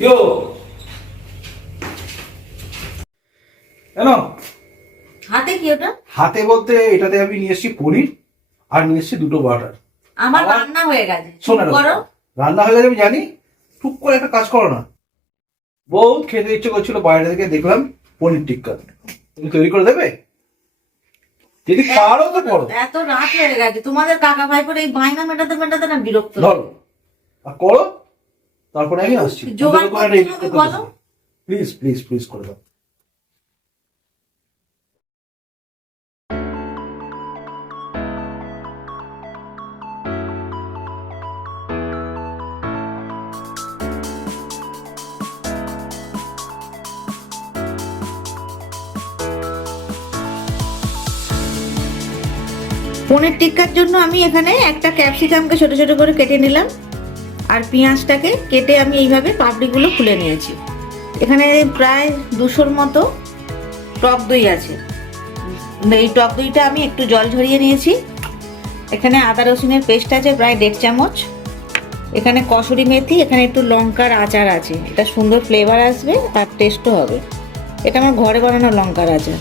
কেউ। কেন হাতে কি ওটা? হাতে বলতে এটাতে আমি নিয়ে এসেছি পনির আর নিয়ে এসেছি দুটো বাটার। আমার রান্না হয়ে গেছে। শোন করো। রান্না হয়ে গেছে আমি জানি। টুক করে একটা কাজ করো না। বউ খেতে ইচ্ছে করছিল বাইরে থেকে দেখলাম পনির টিক্কা। তুমি তৈরি করে দেবে? যদি পারো তো করো। এত রাত হয়ে গেছে। তোমাদের কাকা ভাইপোর এই বায়না মেটাতে মেটাতে না বিরক্ত ধরো। আর করো। তারপরে আমি আসছি। প্লিজ প্লিজ প্লিজ করে দাও। পনির টিক্কার জন্য আমি এখানে একটা ক্যাপসিকামকে ছোট ছোট করে কেটে নিলাম। আর পেঁয়াজটাকে কেটে আমি এইভাবে পাপড়িগুলো খুলে নিয়েছি। এখানে প্রায় দুশোর মতো টক দই আছে। এই টক দইটা আমি একটু জল ঝরিয়ে নিয়েছি। এখানে আদা রসুনের পেস্ট আছে, প্রায় দেড় চামচ। এখানে কসুরি মেথি, এখানে একটু লঙ্কার আচার আছে। এটা সুন্দর ফ্লেভার আসবে আর টেস্টও হবে। এটা আমার ঘরে বানানো লঙ্কার আচার।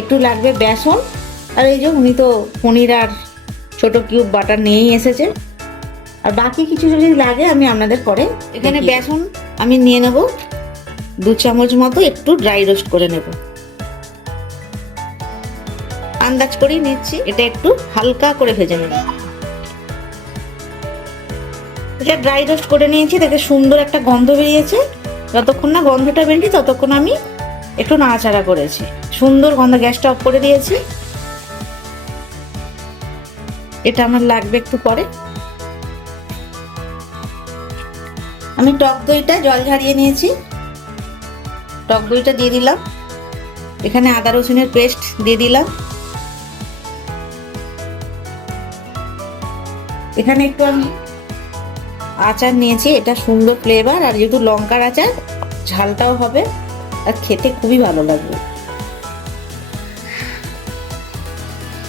একটু লাগবে বেসন। আর এই যে উনি তো পনির আর ছোট কিউব বাটার নিয়েই এসেছে আর বাকি কিছু যদি লাগে আমি আপনাদের পরে এখানে বেসন আমি নিয়ে নেব। দু চামচ মতো একটু ড্রাই রোস্ট করে নেব। আন্দাজ করেই নিচ্ছি এটা একটু হালকা করে ভেজে নেব। এটা ড্রাই রোস্ট করে নিয়েছি দেখে সুন্দর একটা গন্ধ বেরিয়েছে। যতক্ষণ না গন্ধটা বেরিয়ে ততক্ষণ আমি একটু নাড়াচাড়া করেছি। সুন্দর গন্ধ গ্যাসটা অফ করে দিয়েছি। এটা আমার লাগবে একটু পরে। আমি টক দইটা জল ঝারিয়ে নিয়েছি। টক দইটা দিয়ে দিলাম। এখানে আদা রসুনের পেস্ট দিয়ে দিলাম। এখানে একটু আমি আচার নিয়েছি, এটা সুন্দর ফ্লেভার আর যেহেতু লঙ্কার আচার, ঝালটাও হবে, আর খেতে খুবই ভালো লাগবে।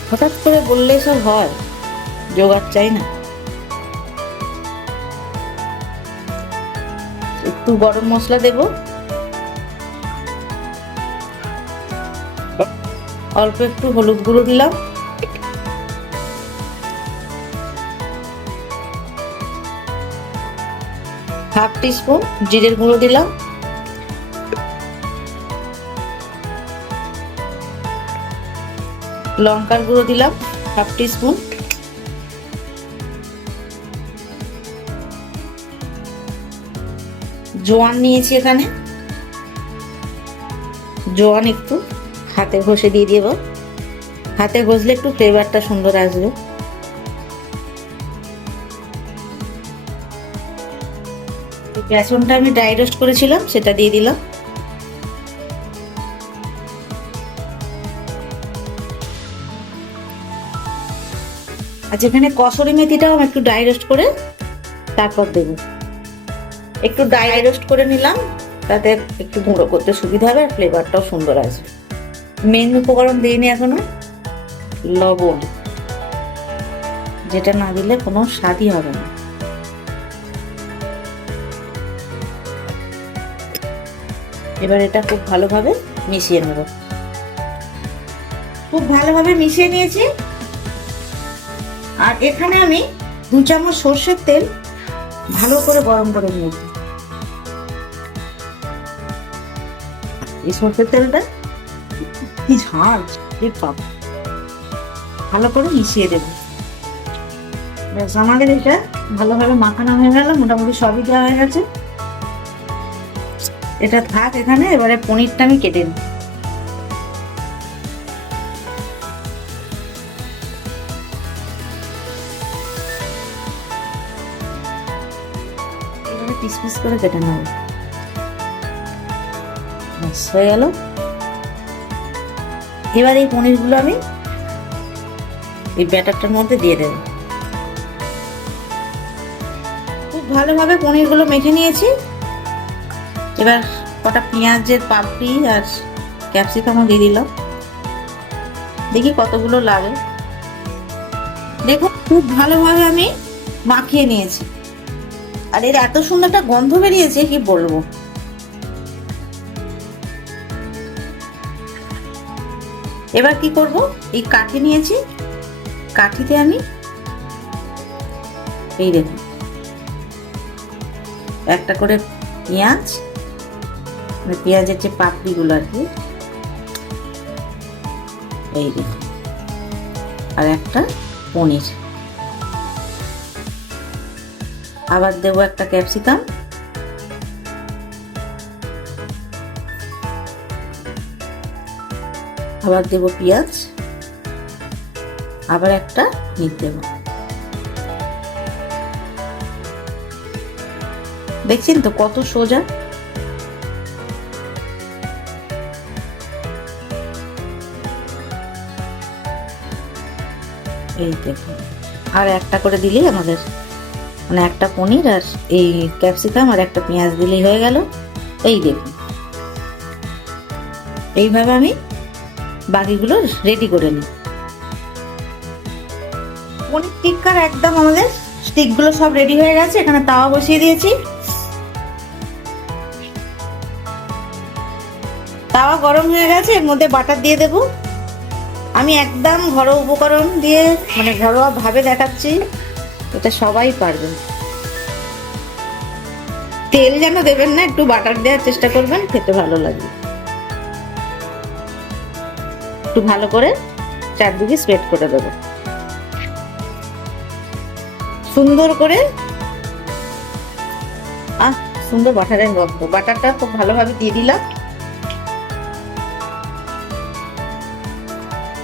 হঠাৎ করে বললে সব হয় জোগাড় চাই না। একটু গরম মশলা দেব। অল্প একটু হলুদ গুঁড়ো দিলাম। হাফ টিস্পুন জিরের গুঁড়ো দিলাম। লঙ্কার গুঁড়ো দিলাম, হাফ টিস্পুন। জোয়ান নিয়েছি এখানে। জোয়ান একটু হাতে ঘষে দিয়ে দেবো। হাতে ঘষলে একটু ফ্লেভারটা সুন্দর আসবে। বেসনটা আমি ড্রাই রোস্ট করেছিলাম, সেটা দিয়ে দিলাম। আর যেখানে কসরি মেথিটাও আমি একটু ড্রাই রোস্ট করে তারপর দেবো। একটু ড্রাই রোস্ট করে নিলাম তাতে একটু গুঁড়ো করতে সুবিধা হবে আর ফ্লেভারটাও সুন্দর আসবে। মেন উপকরণ দিইনি এখনও লবণ। যেটা না দিলে কোনো স্বাদই হবে না। এবার এটা খুব ভালোভাবে মিশিয়ে নেব। খুব ভালোভাবে মিশিয়ে নিয়েছি। আর এখানে আমি দু চামচ সর্ষের তেল ভালো করে গরম করে নিয়েছি। এই সর্ষের তেলটা? কি ঝাল, এ বাবা। ভালো করে মিশিয়ে দেবো। ব্যাস, আমাদের এটা ভালোভাবে মাখানো হয়ে গেল, মোটামুটি সবই দেওয়া হয়ে গেছে। এটা থাক এখানে, এবারে পনিরটা আমি কেটে নিই পিস পিস করে কেটে নেব। ব্যাস হয়ে গেল। এবার এই পনিরগুলো আমি এই ব্যাটারটার মধ্যে দিয়ে দেব। খুব ভালোভাবে পনিরগুলো মেখে নিয়েছি। এবার কটা পেঁয়াজের পাপড়ি আর ক্যাপসিকামও দিয়ে দিলাম দেখি কতগুলো লাগে। দেখো খুব ভালোভাবে আমি মাখিয়ে নিয়েছি। আর এর এত সুন্দর একটা গন্ধ বেরিয়েছে, কি বলব? এবার কি করব? এই কাঠি নিয়েছি। কাঠিতে আমি এই দেখুন, একটা করে পেঁয়াজ মানে পেঁয়াজের যে পাপড়িগুলো আর কি, এই দেখুন, আর একটা পনির। আবার দেবো একটা ক্যাপসিকাম। আবার দেবো পেঁয়াজ। আবার একটা মিট দেবো। দেখছেন তো কত সোজা? এই দেখুন। আর একটা করে দিলেই আমাদের মানে একটা পনির আর এই ক্যাপসিকাম আর একটা পেঁয়াজ দিলেই হয়ে গেল। এই দেখুন। এইভাবে আমি বাকিগুলো রেডি করে নিই পনির টিক্কার একদম আমাদের স্টিকগুলো সব রেডি হয়ে গেছে, এখানে তাওয়া বসিয়ে দিয়েছি। তাওয়া গরম হয়ে গেছে, এর মধ্যে বাটার দিয়ে দেব। আমি একদম ঘরোয়া উপকরণ দিয়ে মানে ঘরোয়া ভাবে দেখাচ্ছি, এটা সবাই পারবে। তেল যেন দেবেন না, একটু বাটার দেওয়ার চেষ্টা করবেন, খেতে ভালো লাগবে। একটু ভালো করে চারদিকে স্প্রেড করে দেবো। সুন্দর করে, আহ, সুন্দর বাটারের গন্ধ। বাটারটা খুব ভালোভাবে দিয়ে দিলাম।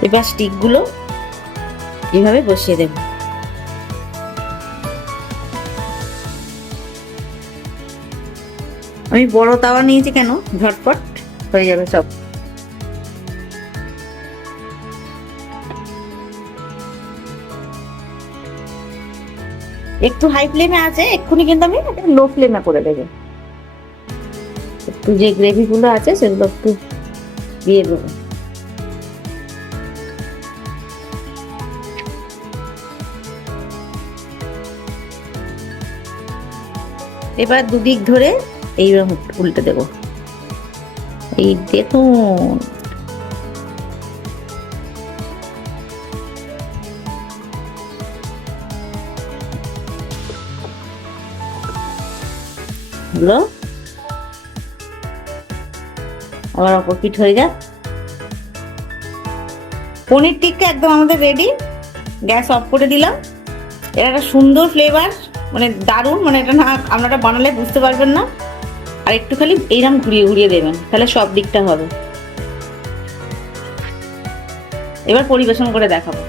এবার স্টিকগুলো এভাবে বসিয়ে দেব। আমি বড় তাওয়া নিয়েছি কেন? ঝটপট হয়ে যাবে সব। একটু হাই ফ্লেমে আছে, এক্ষুনি কিন্তু আমি লো ফ্লেমে করে দেবো। একটু যে গ্রেভি গুলো আছে, সেগুলো একটু দিয়ে দেবো। এবার দুদিক ধরে এইরকম উল্টে দেব। এই দেখুন। হলো আবার অপর হয়ে যাক। পনির টিক্কা একদম আমাদের রেডি গ্যাস অফ করে দিলাম। এটা একটা সুন্দর ফ্লেভার মানে দারুণ মানে এটা না আপনারা বানালে বুঝতে পারবেন না। আর একটু খালি এইরকম ঘুরিয়ে ঘুরিয়ে দেবেন, তাহলে সব দিকটা হবে। এবার পরিবেশন করে দেখাবো।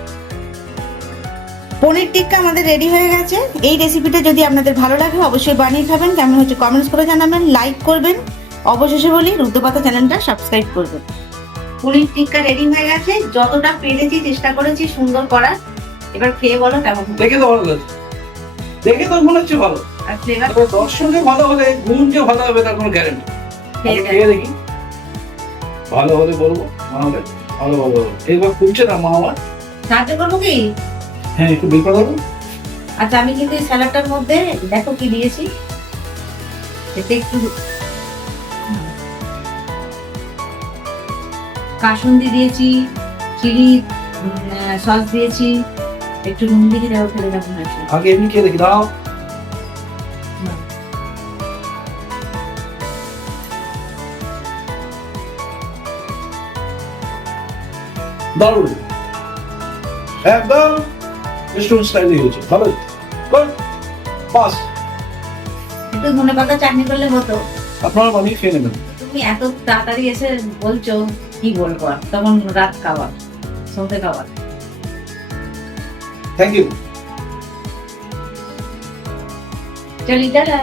পনির টিক্কা আমাদের রেডি হয়ে গেছে। এই রেসিপিটা যদি আপনাদের ভালো লাগে অবশ্যই বানিয়ে খাবেন। কেমন হচ্ছে কমেন্টস করে জানাবেন লাইক করবেন। অবশেষে বলি রুদ্রপাতা চ্যানেলটা সাবস্ক্রাইব করবেন। পনির টিক্কা রেডি হয়ে গেছে। যতটা পেরেছি চেষ্টা করেছি সুন্দর করার। এবার খেয়ে বলো কেমন দেখে তো ভালো দেখে তো মনে হচ্ছে ভালো। আর ফ্লেভার তবে ভালো হলে গুণ যে ভালো হবে তার কোনো গ্যারেন্টি খেয়ে দেখি। ভালো হলে বলব না হলে ভালো ভালো হলো এইবার খুলছে না মা আমার সাহায্য করব কি? হ্যাঁ একটু বের করে দেবো আচ্ছা আমি কিন্তু এই স্যালাডটার মধ্যে দেখো কি দিয়েছি। এতে একটু কাসুন্দি দিয়েছি চিলি সস দিয়েছি একটু নুন দিয়ে দেওয়া ফেলে হয়েছে? আগে এমনি খেয়ে দেখি দাঁড়াও। দারুণ। একদম। রেস্টুরেন্ট স্টাইলে হয়েছে ভালো? গুড পাস একটু ধনে পাতা চাটনি করলে হতো। আপনারা বানিয়ে খেয়ে নেবেন। তুমি এত তাড়াতাড়ি এসে বলছো কি বলব আর? তখন রাত খাবার সন্ধে খাবার। থ্যাংক ইউ চলি দাদা।